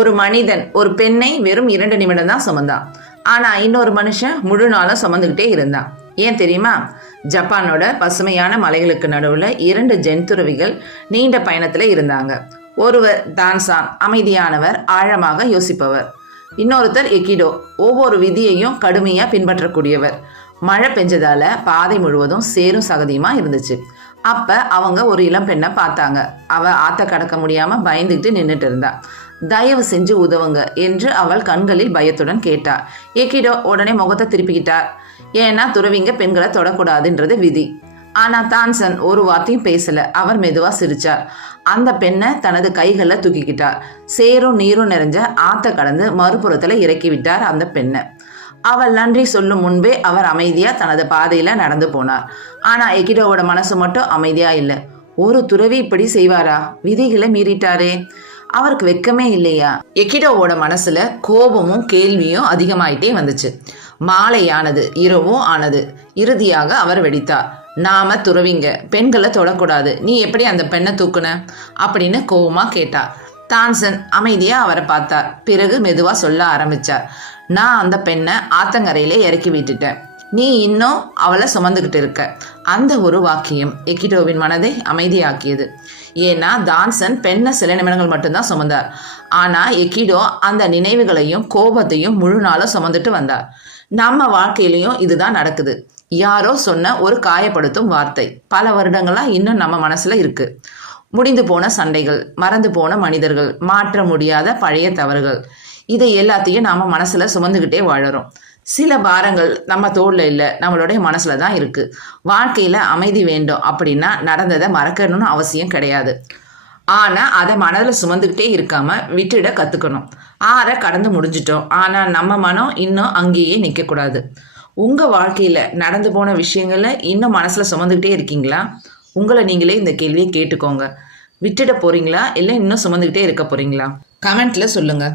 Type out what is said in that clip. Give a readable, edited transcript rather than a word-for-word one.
ஒரு மனிதன் ஒரு பெண்ணை வெறும் 2 நிமிடம் தான் சுமந்தான். ஆனா இன்னொரு மனுஷன் முழு நாளும் சுமந்துக்கிட்டே இருந்தான். ஏன் தெரியுமா? ஜப்பானோட பசுமையான மலைகளுக்கு நடுவில் 2 ஜென்துறவிகள் நீண்ட பயணத்துல இருந்தாங்க. ஒருவர் தான்சான், அமைதியானவர், ஆழமாக யோசிப்பவர். இன்னொருத்தர் எக்கிடோ, ஒவ்வொரு விதியையும் கடுமையா பின்பற்றக்கூடியவர். மழை பெஞ்சதால பாதை முழுவதும் சேரும் சகதியுமா இருந்துச்சு. அப்ப அவங்க ஒரு இளம் பெண்ணை பார்த்தாங்க. அவ ஆத்த கடக்க முடியாம பயந்துகிட்டு நின்றுட்டு இருந்தா. தயவு செஞ்சு உதவுங்க என்று அவள் கண்களில் பயத்துடன் கேட்டார். எக்கிடோ உடனே முகத்தை திருப்பிக்கிட்டார். ஏன்னா துறவிங்க பெண்களை தொடக்கூடாதுன்றது விதி. ஆனா தான்சன் ஒரு வார்த்தையும் பேசல. அவர் மெதுவா சிரிச்சார். அந்த பெண்ணை தனது கைகளை தூக்கிக்கிட்டார். சேரும் நீரும் நிறைஞ்ச ஆத்த கடந்து மறுபுறத்துல இறக்கி விட்டார் அந்த பெண்ணை. அவள் நன்றி சொல்லும் முன்பே அவர் அமைதியா தனது பாதையில நடந்து போனார். ஆனா எக்கிடோவோட மனசு மட்டும் அமைதியா இல்லை. ஒரு துறவி இப்படி செய்வாரா? விதிகளை மீறிட்டாரே, அவருக்கு வெக்கமே இல்லையா? எக்கிடோவோட மனசுல கோபமும் கேள்வியும் அதிகமாயிட்டே வந்துச்சு. மாலையானது, இரவும் ஆனது. இறுதியாக அவர் வெடித்தார். நாம துறவிங்க பெண்களை தொடக்கூடாது, நீ எப்படி அந்த பெண்ணை தூக்குன அப்படின்னு கோபமா கேட்டார். தான்சன் அமைதியா அவரை பார்த்தார். பிறகு மெதுவா சொல்ல ஆரம்பிச்சார். நான் அந்த பெண்ணை ஆத்தங்கரையிலே இறக்கி விட்டுட்டேன், நீ இன்னும் அவளை சுமந்துக்கிட்டு இருக்க. அந்த ஒரு வாக்கியம் எக்கிடோவின் மனதை அமைதியாக்கியது. ஏன்னா தான்சன் பெண்ணை சில நிமிடங்கள் மட்டும்தான் சுமந்தார். ஆனா எக்கிடோ அந்த நினைவுகளையும் கோபத்தையும் முழு நாளும் சுமந்துட்டு வந்தார். நம்ம வாழ்க்கையிலையும் இதுதான் நடக்குது. யாரோ சொன்ன ஒரு காயப்படுத்தும் வார்த்தை பல வருடங்களா இன்னும் நம்ம மனசுல இருக்கு. முடிந்து போன சண்டைகள், மறந்து போன மனிதர்கள், மாற்ற முடியாத பழைய தவறுகள், இதை எல்லாத்தையும் நாம மனசுல சுமந்துக்கிட்டே வாழறோம். சில பாரங்கள் நம்ம தோல்ல இல்லை, நம்மளுடைய மனசுல தான் இருக்கு. வாழ்க்கையில அமைதி வேண்டும் அப்படின்னா நடந்ததை மறக்கணும்னு அவசியம் கிடையாது. ஆனா அதை மனதில் சுமந்துக்கிட்டே இருக்காம விட்டுட கத்துக்கணும். கடந்து முடிஞ்சிட்டோம், ஆனா நம்ம மனம் இன்னும் அங்கேயே நிற்கக்கூடாது. உங்க வாழ்க்கையில நடந்து போன விஷயங்களை இன்னும் மனசுல சுமந்துக்கிட்டே இருக்கீங்களா? உங்களை நீங்களே இந்த கேள்வியை கேட்டுக்கோங்க. விட்டுட போறீங்களா இல்லை இன்னும் சுமந்துக்கிட்டே இருக்க போறீங்களா? கமெண்ட்ல சொல்லுங்க.